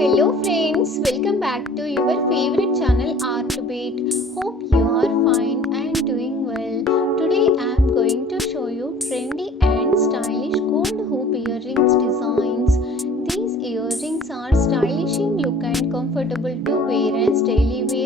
Hello friends, welcome back to your favorite channel Art Beat. Hope you are fine and doing well. Today I am going to show you trendy and stylish gold hoop earrings designs. These earrings are stylish in look and comfortable to wear as daily wear.